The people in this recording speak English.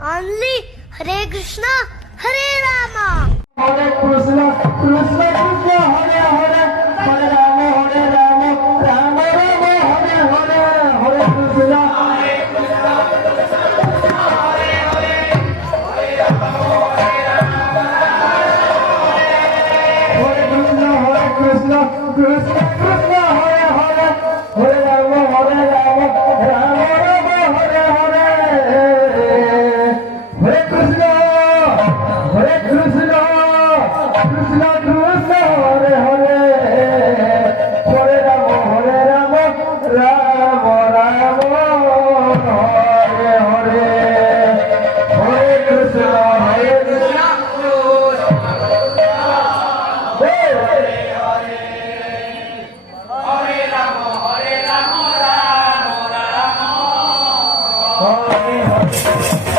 only Hare Krishna, Hare Rama. Hare Krishna, Krishna Krishna, Hare Hare, Hare Rama, Rama Rama, Hare Hare, Hare Krishna. Krishna, Krishna, Krishna, Hare Hare, Hare Rama, Rama Rama, Hare Hare. Hare Krishna, Krishna Krishna, Hare Hare, Hare Rama, Rama Rama, Hare Hare. Hare Krishna, Krishna. Hare